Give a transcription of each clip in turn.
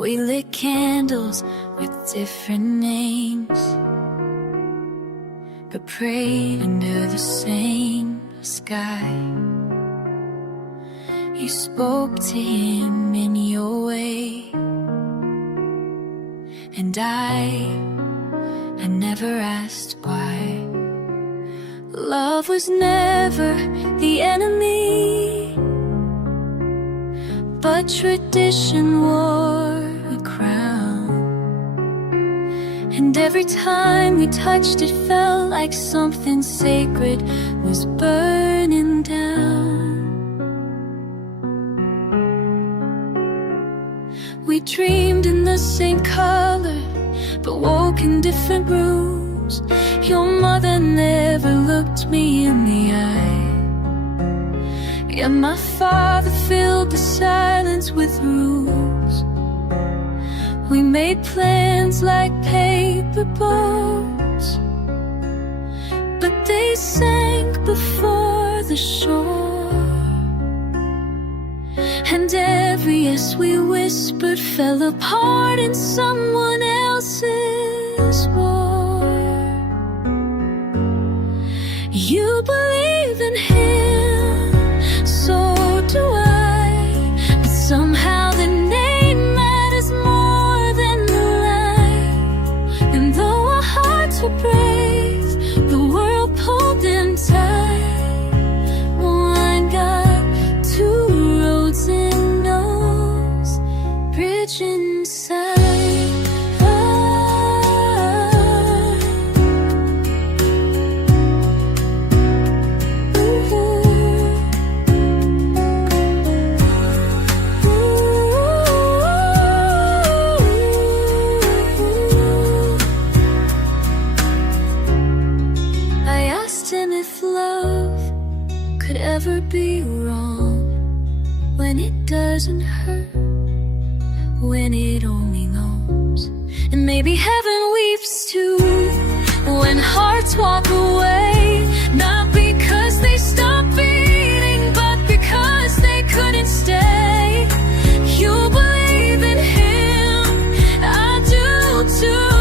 We lit candles with different names, but prayed under the same sky. You spoke to him in your way, and I never asked why. Love was never the enemy, but tradition wore a crown. And every time we touched, it felt like something sacred was burning down. We dreamed in the same color, but woke in different rooms. Your mother never looked me in the eye, yet my father filled the silence with rules. We made plans like paper boats, but they sank before the shore. And every yes we whispered fell apart in someone else's war. You believe in him, so do I, but somehow the name matters more than the life. And though our hearts were brave, the world pulled them tight. One got two roads and knows bridge inside. Ever be wrong when it doesn't hurt, when it only knows. And maybe heaven weeps too when hearts walk away, not because they stopped beating, but because they couldn't stay. You believe in him, I do too,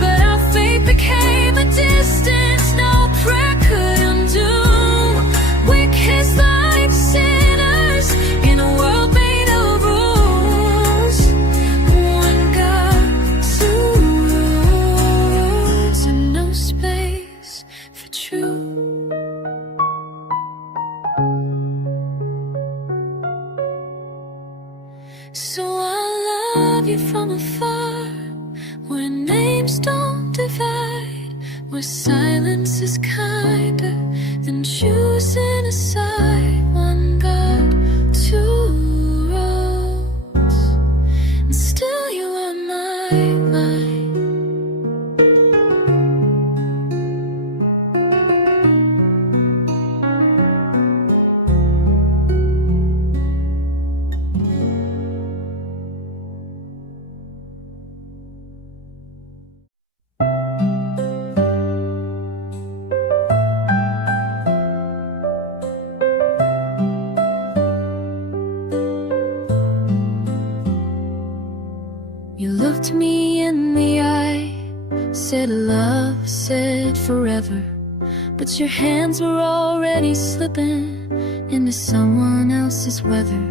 but our faith became a distance no prayer could undo. We kiss like sinners in a world made of rules. One God, two roads, and no space for truth. So I love you from afar, where names don't divide, where silence is kinder than choosing a side. One God, two roads, and still you are my mind. You looked me in the eye, said love, said forever, but your hands were already slipping into someone else's weather.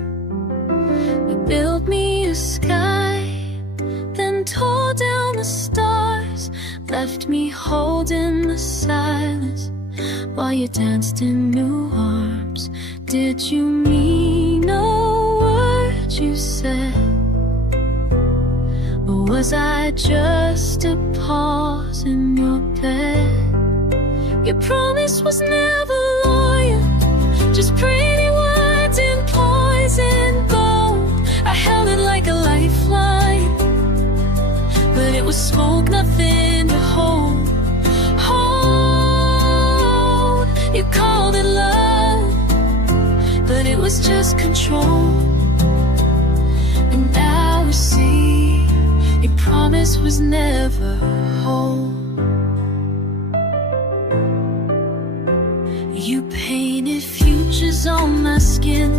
You built me a sky, then tore down the stars, left me holding the silence while you danced in new arms. Did you mean no words you said? Or was I just a pause in your bed? Your promise was never loyal, just pretty words in poison gold. I held it like a lifeline, but it was smoke, nothing to hold. Hold, you called it love, but it was just control. And now we see your promise was never whole. You painted futures on my skin,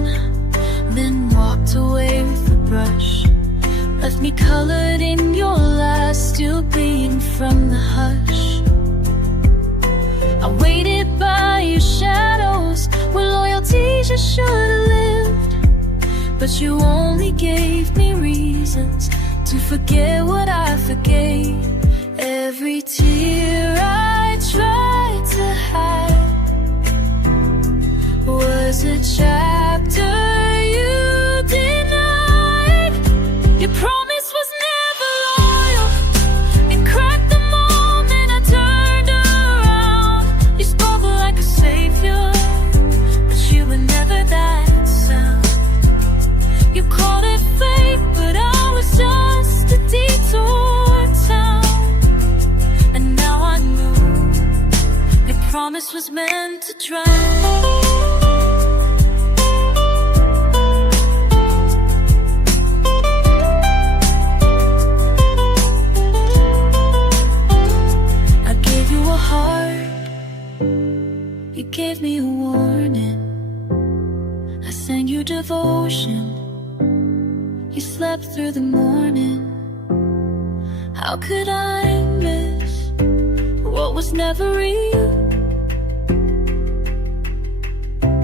then walked away with the brush. Left me colored in your lies, still bleeding from the hush. I waited by your shadows where loyalty just should have lived, but you only gave me reasons to forget what I forgave. Every tear I tried to hide was a chapter you denied. Your promise was never loyal. It cracked the moment I turned around. You spoke like a savior, but you were never that sound. You called it fate, but I was just a detour town. And now I know your promise was meant to drown. You gave me a warning. I sang you devotion. You slept through the morning. How could I miss what was never real?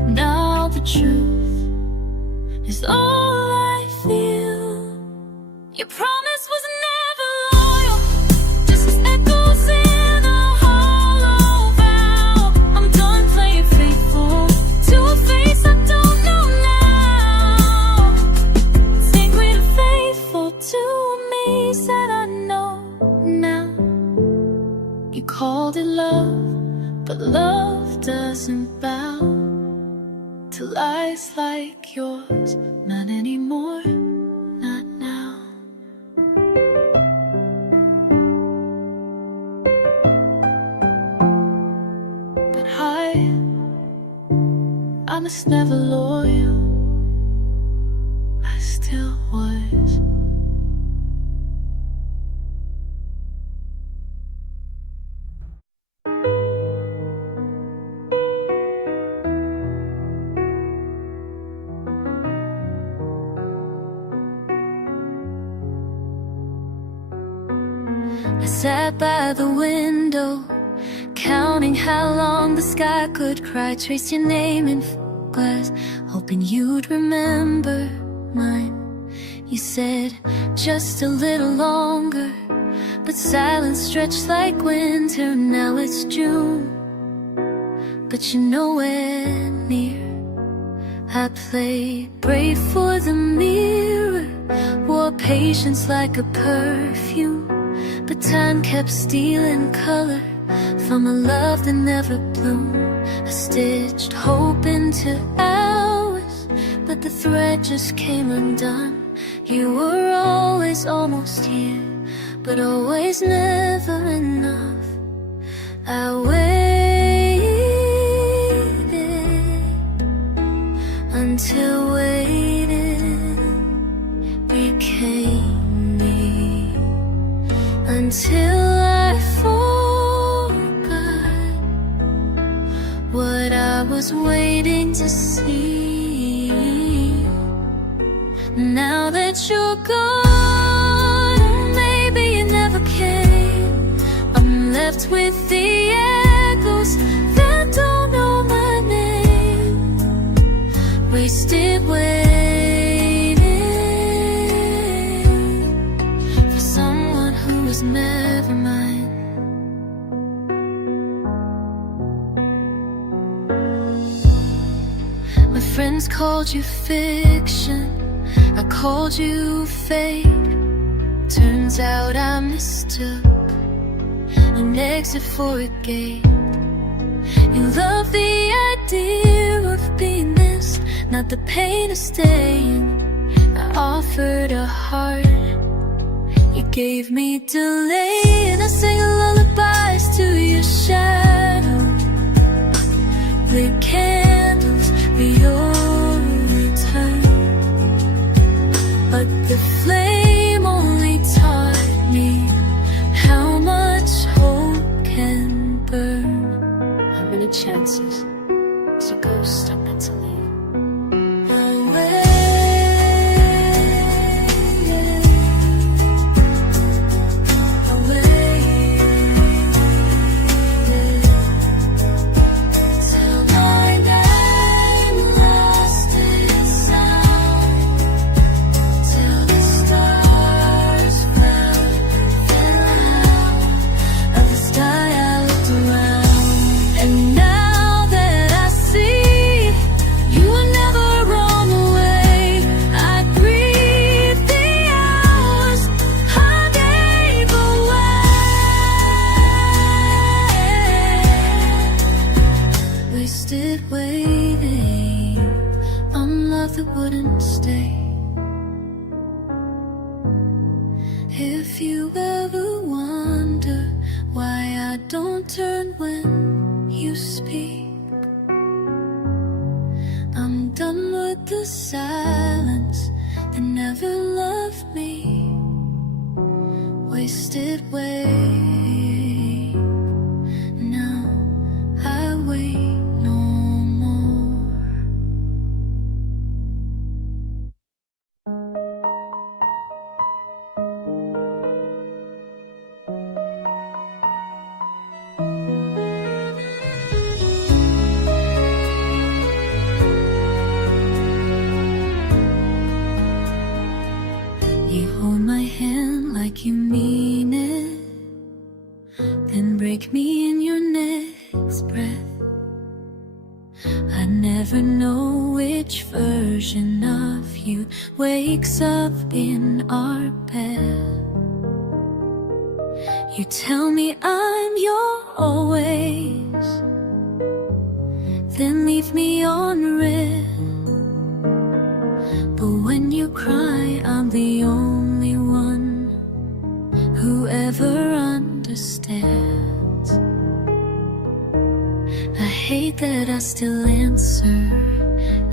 Now the truth is all I feel. Your promise was never loyal, just as echoes in a hollow vow. I'm done playing faithful to a face I don't know now. Sacred and faithful to me, said I know now. You called it love, but love doesn't bow to lies like yours. Not anymore, not now. But I was never loyal. I still was. I sat by the window, counting how long the sky could cry. Traced your name in glass, hoping you'd remember mine. You said just a little longer, but silence stretched like winter. Now it's June, but you're nowhere near. I played brave for the mirror, wore patience like a perfume, but time kept stealing color from a love that never bloomed. I stitched hope into hours, but the thread just came undone. You were always almost here, but always never enough. I waited until waiting became me, until I forgot what I was waiting to see. Now that you're gone, maybe you never came, I'm left with the echoes that don't know my name. Wasted waiting for someone who was never mine. My friends called you fiction, I called you fate. Turns out I mistook an exit for a gate. You love the idea of being missed, not the pain of staying. I offered a heart, you gave me delay, and I sang lullabies to your shadow. Lit candles for your return, but the flame only taught me how much hope can burn. How many chances is a ghost stuck meant to leave? I waited that wouldn't stay. If you ever wonder why I don't turn when you speak, I'm done with the silence that never loved me. Wasted away. Now I wait no more. You hold my hand like you mean it, then break me in your next breath. I never know which version of you wakes up in our bed. You tell me I'm your always, then leave me on red. But when you cry, I'm the only one who ever understands. I hate that I still answer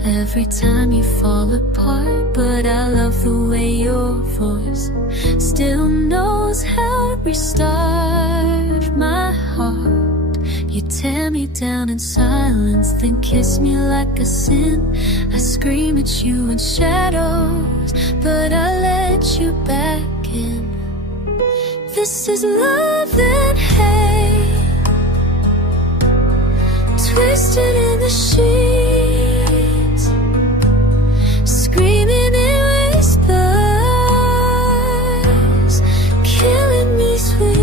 every time you fall apart, but I love the way your voice still knows how to restart my heart. You tear me down in silence, then kiss me like a sin. I scream at you in shadows, but I let you back in. This is love and hate, twisted in the sheets, screaming in whispers, killing me sweet.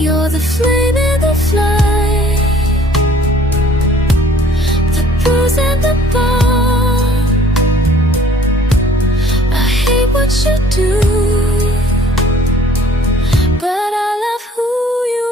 You're the flame and the flight, the bruise and the bomb. I hate what you do, but I love who you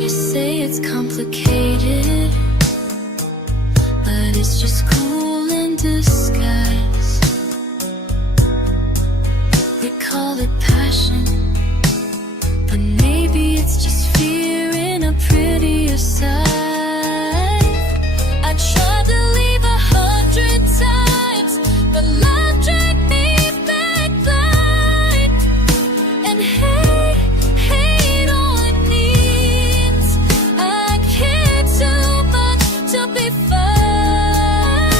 You say it's complicated, but it's just cool in disguise. We call it passion, but maybe it's just fear in a prettier side. I tried to leave 100 times, but love dragged me back blind. And hate all it means. I care too much to be fine.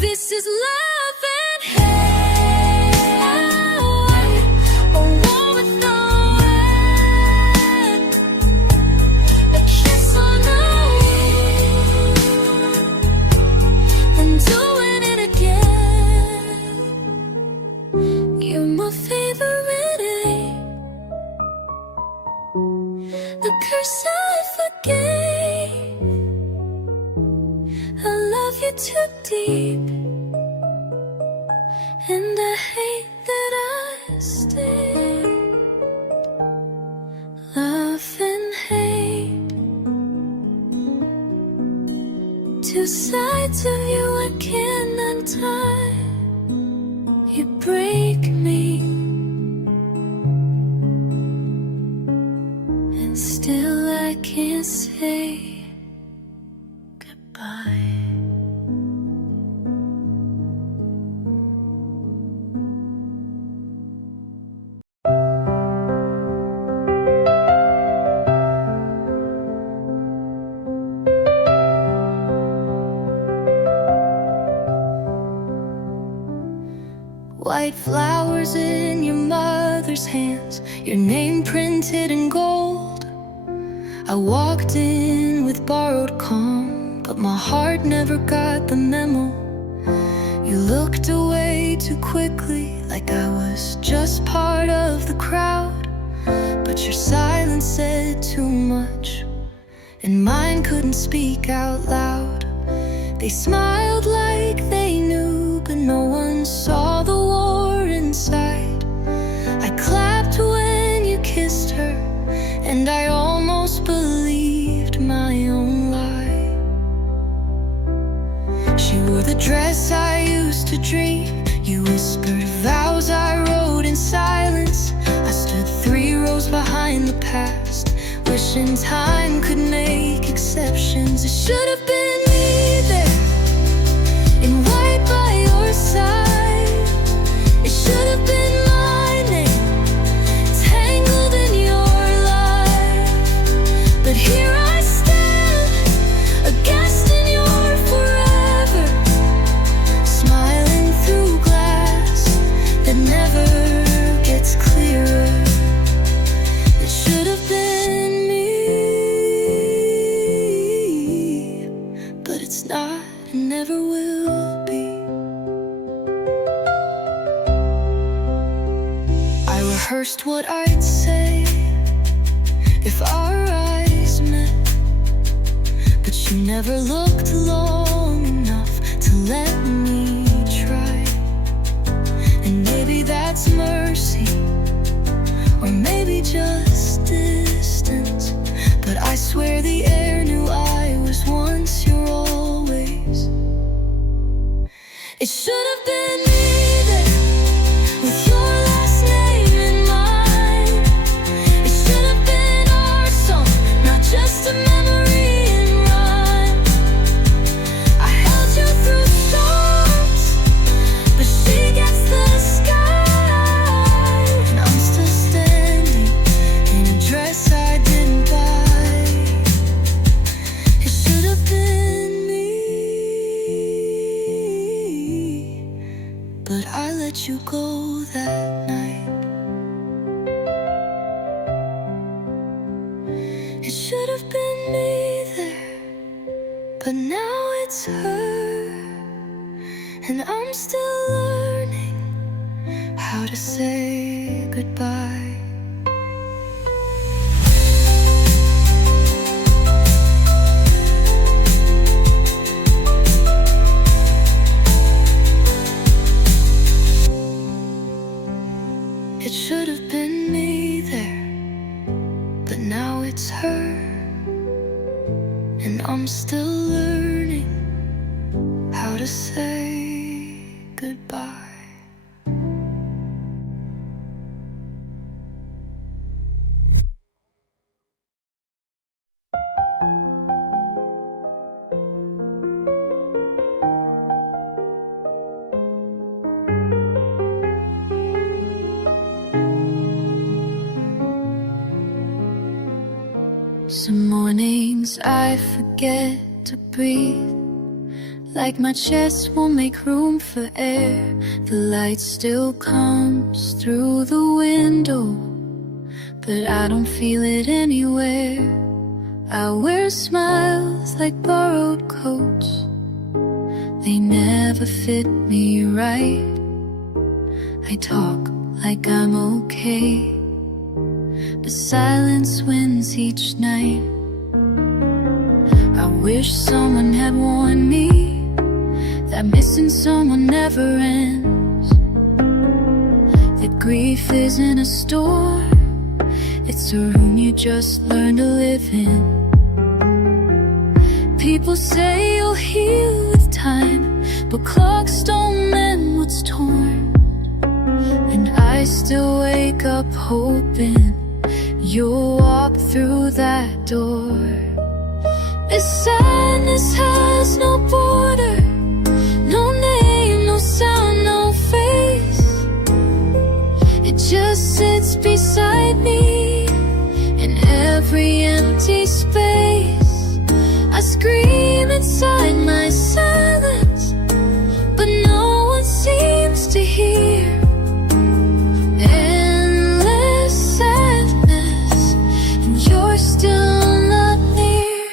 This is love and hate, a war with no end, a kiss on the wing, and doing it again. You're my favorite ache, the curse I forgave. I love you too deep, and I hate that I stayed. Love and hate, two sides of you I can't untie. You break me, and still I can't say goodbye. White flowers in your mother's hands, your name printed in gold. I walked in with borrowed calm, but my heart never got the memo. You looked away too quickly, like I was just part of the crowd. but your silence said too much, and mine couldn't speak out loud. They smiled like they knew, but no one saw the war inside. I clapped when you kissed her, and I almost believed my own lie. She wore the dress I used to dream. You whispered vows I wrote in silence. I stood 3 rows behind the past, wishing time could make exceptions. It should have been me there, in white by your side. It should have been my name, tangled in your life. But here I stand, a guest in your forever, smiling through glass that never gets clearer. It should have been me, but it's not and never will be. I rehearsed what I'd say if our eyes met, but you never looked long enough to let me try. And maybe that's mercy, or maybe just distance, but I swear the air knew I was once your always. It should have been me there, with your last name in mine. It should have been our song, not just a memory in rhyme. I held you through storms, but she gets the sky. And I'm still standing in a dress I didn't buy. It should have been me, but I let you go that night. It should have been me there, but now it's her. And I'm still learning how to say goodbye. It should have been me there, but now it's her. And I'm still learning how to say goodbye. Some mornings I forget to breathe, like my chest won't make room for air. The light still comes through the window, but I don't feel it anywhere. I wear smiles like borrowed coats, they never fit me right. I talk like I'm okay, but silence wins each night. I wish someone had warned me that missing someone never ends, that grief isn't a store, it's a room you just learn to live in. People say you'll heal with time, but clocks don't mend what's torn. And I still wake up hoping you'll walk through that door. This sadness has no border, no name, no sound, no face. It just sits beside me in every empty space. I scream inside my silence, but no one seems to hear. Endless sadness, and you're still not near.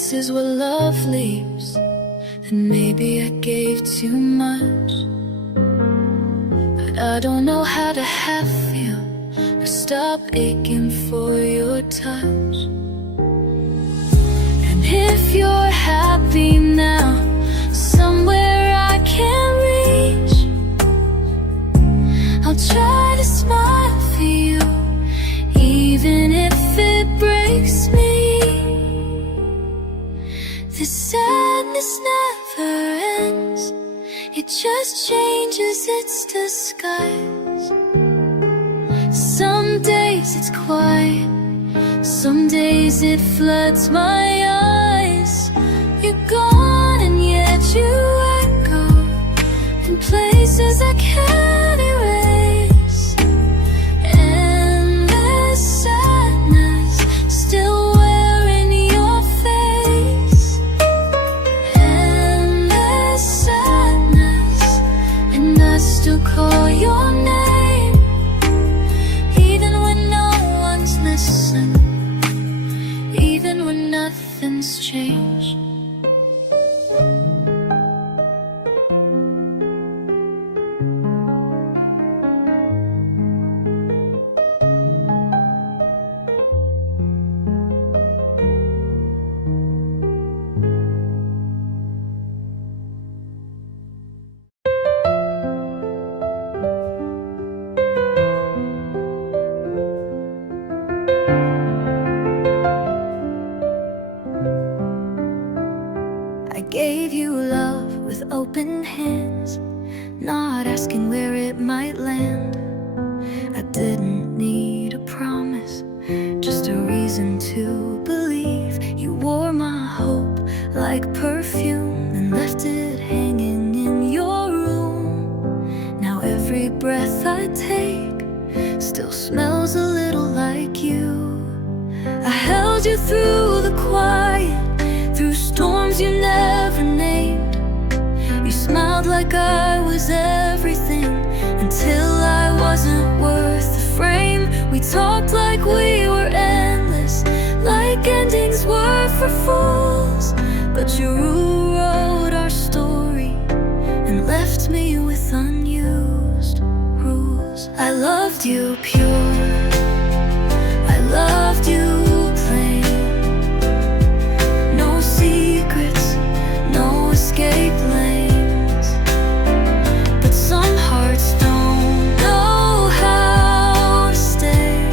places where love leaves, then maybe I gave too much. But I don't know how to half feel or stop aching for your touch. And if you're happy now, somewhere I can't reach, I'll try to smile for you, even if it breaks me. This sadness never ends, it just changes its disguise. Some days it's quiet, some days it floods my eyes. You're gone and yet you echo in places I can't erase. Endless sadness still wearing your face. Endless sadness, and I still call your name, even when no one's listening, even when nothing's changed. I gave you love with open hands, not asking where it might land. I didn't need a promise, just a reason to believe. You wore my hope like perfume and left it hanging in your room. Now every breath I take still smells a little like you. I held you through the quiet, through storms you never named. You smiled like I was everything, until I wasn't worth the frame. We talked like we were endless, like endings were for fools. But you rewrote our story and left me with unused rules. I loved you pure, I loved you plain. No secrets, no escape lanes. But some hearts don't know how to stay.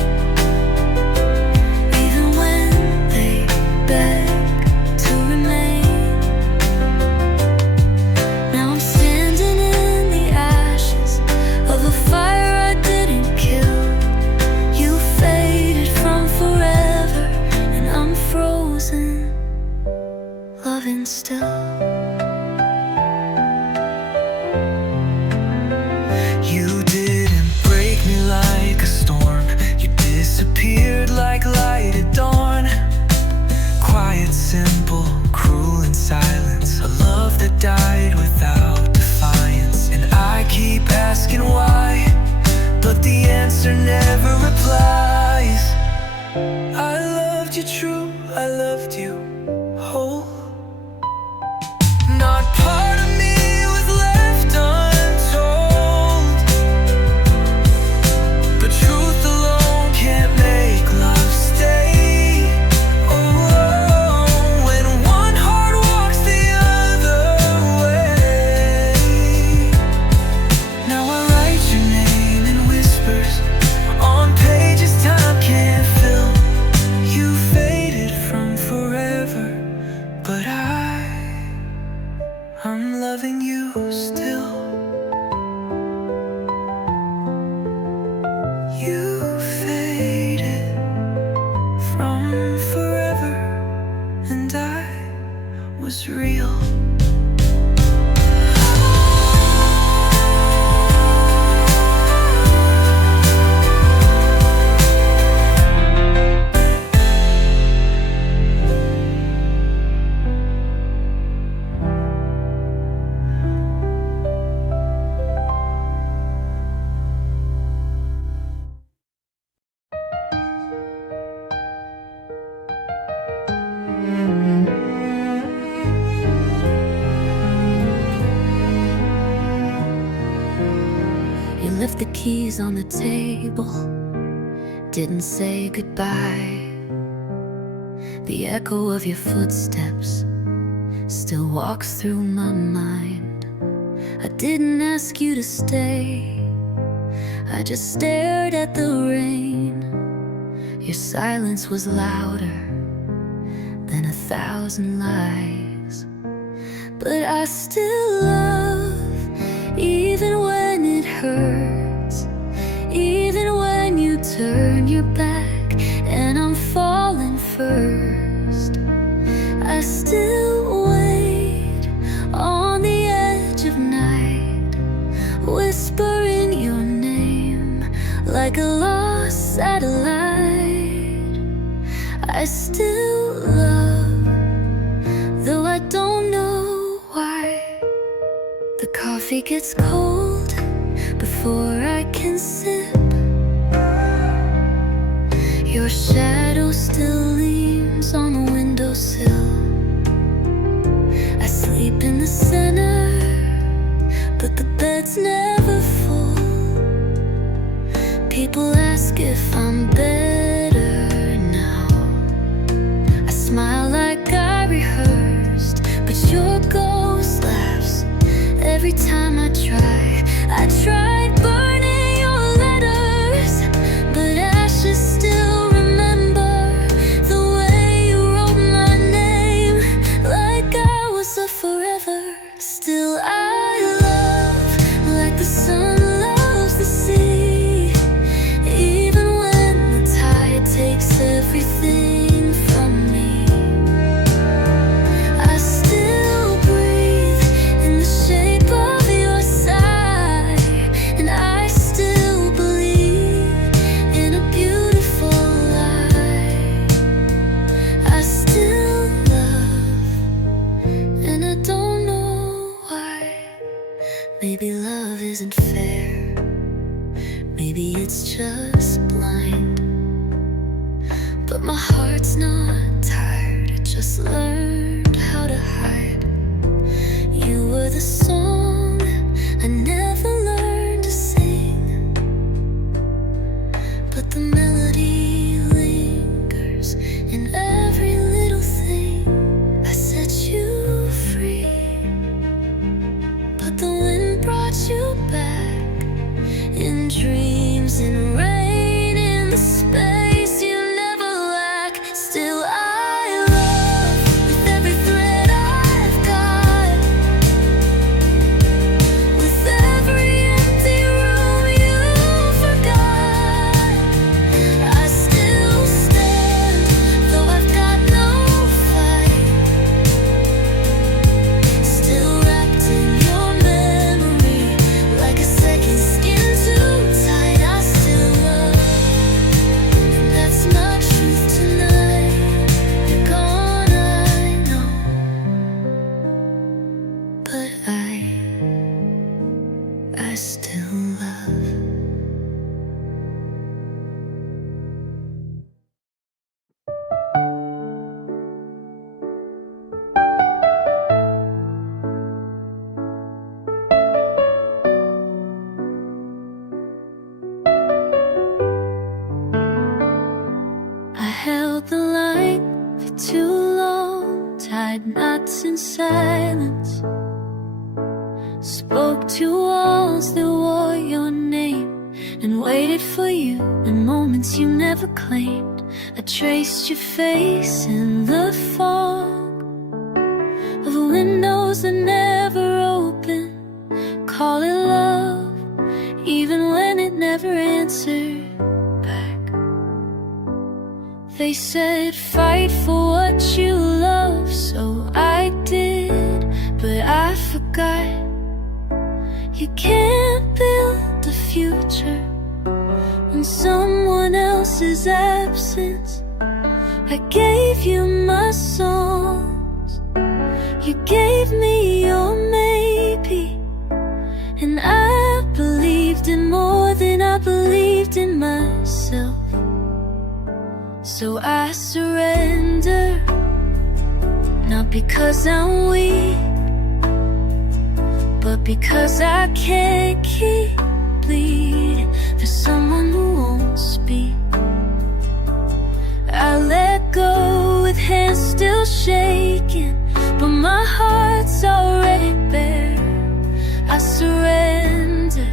left the keys on the table, didn't say goodbye. The echo of your footsteps still walks through my mind. I didn't ask you to stay, I just stared at the rain. Your silence was louder than 1,000 lies. But I still love, even when it hurts, even when you turn your back and I'm falling first. I still wait on the edge of night, whispering your name like a lost satellite. I still love, though I don't know why. The coffee gets cold before I can sip. Your shadow still leans on the windowsill. I sleep in the center, but the bed's never full. People ask if I'm better now. I smile like I rehearsed, but your ghost laughs every time I try. I tried burning your letters, but ashes still remember the way you wrote my name like I was a forever. Still I love, like the sun loves the sea, even when the tide takes everything from me. I still breathe in the shape of your sigh, and I still believe in a beautiful lie. I still love, and I don't know why. Maybe love isn't fair, maybe it's just blind, but my heart's not tired, it just learned how to hide. You were the song I never learned to sing, but the melody lingers in every little thing. I set you free, but the wind brought you back in dreams, in rain, in the space you never lack. Still I love, with every thread I've got, with every empty room you forgot. I still stand, though I've got no fight, still wrapped in your memory like a second skin too tight. I still love, and that's my truth tonight. You're gone, I know, but I still love. I held the line for too long, tied knots in silence, spoke to walls that wore your name, and waited for you in moments you never claimed. I traced your face in the fog of windows that never open. Call it love, even when it never answered back. They said fight for what you love, so I did, but I forgot. You can't build a future in someone else's absence. I gave you my songs, you gave me your maybe, and I believed in more than I believed in myself. So I surrender, not because I'm weak, but because I can't keep bleed for someone who won't speak. I let go with hands still shaking, but my heart's already bare. I surrender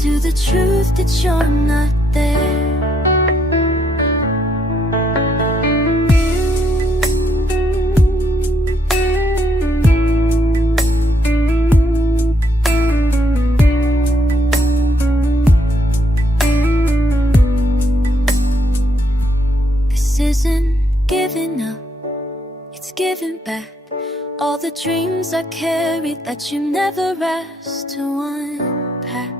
to the truth that you're not there. Isn't giving up, it's giving back all the dreams I carried that you never asked to unpack.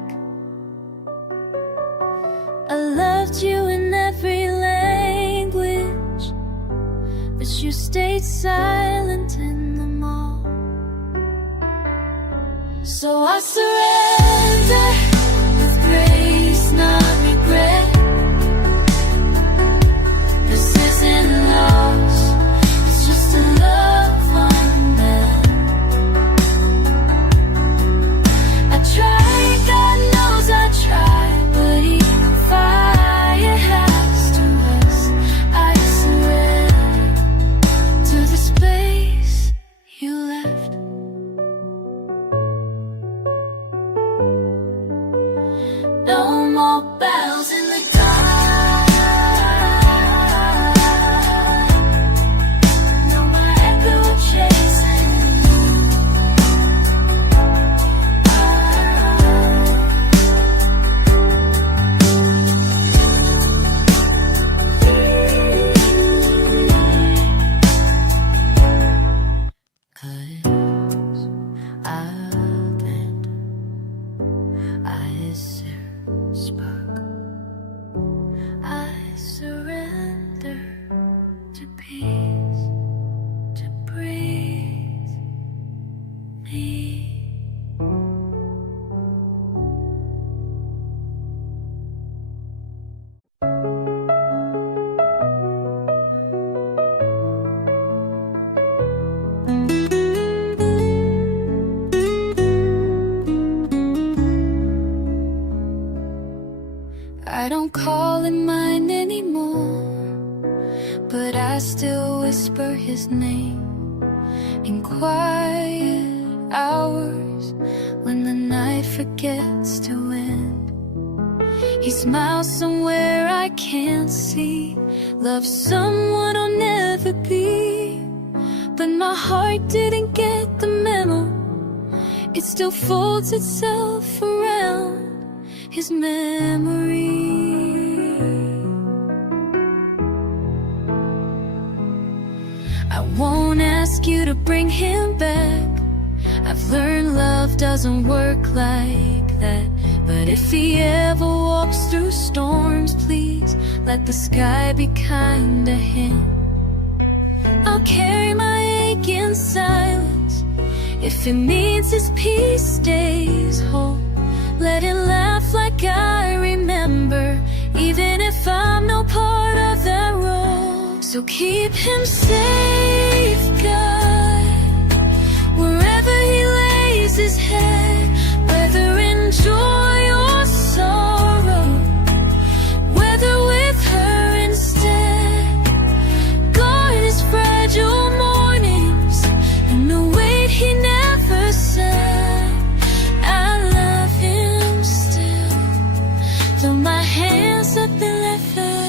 I loved you in every language, but you stayed silent in them all. So I surrender with grace, not regret. It's just a love unmet. I tried, God knows I tried, but even fire has to rest. I surrender to the space you left. No more bells in the dark. I don't call him mine anymore, but I still whisper his name in quiet hours when the night forgets to end. He smiles somewhere I can't see, loves someone I'll never be. But my heart didn't get the memo, it still folds itself around his memory. I won't ask you to bring him back, I've learned love doesn't work like that. But if he ever walks through storms, please let the sky be kind to him. I'll carry my ache in silence if it means his peace stays whole. Let it laugh like I remember, even if I'm no part of that role. So keep him safe, God, wherever he lays his head, whether in joy or sorrow, whether with her instead. Guard his fragile mornings and the weight he never said. I love him still, though my hands have been left unsaid.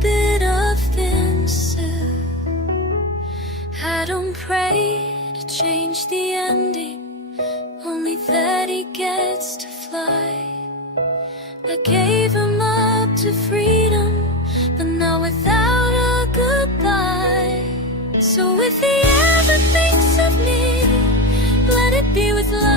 Bit of thin silk. I don't pray to change the ending, only that he gets to fly. I gave him up to freedom, but now without a goodbye. So if he ever thinks of me, let it be with love.